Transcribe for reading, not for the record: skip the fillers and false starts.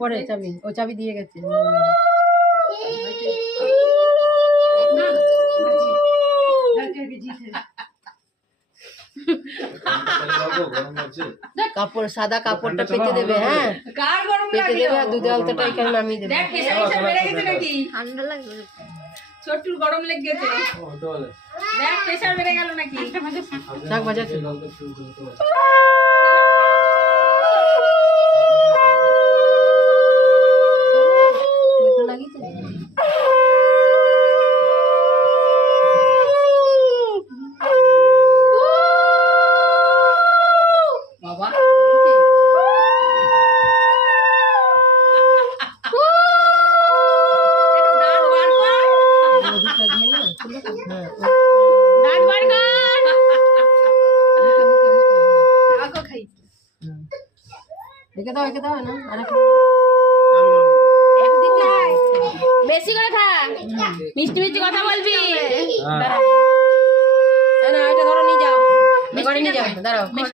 পরে চাবি, ও চাবি দিয়ে গেছে। কাপড়, সাদা কাপড়টা পেতে দেবে। হ্যাঁ পেতে দেবে, আর দুধের আলতাটা এখানে নামিয়ে দেবে। ঠান্ডা লাগবে, ছোট্টুর গরম লেগে গেছে, দেখ প্রেসার বেড়ে গেল নাকি। শাক বাজাচ্ছে। বাবা একে দাও, একে দাও না, আর বেশি করে খা, মিষ্টি মিষ্টি কথা বলবি। না, এটা ধরো নিয়ে যাও, এবারে নিয়ে যাও, দাঁড়াও।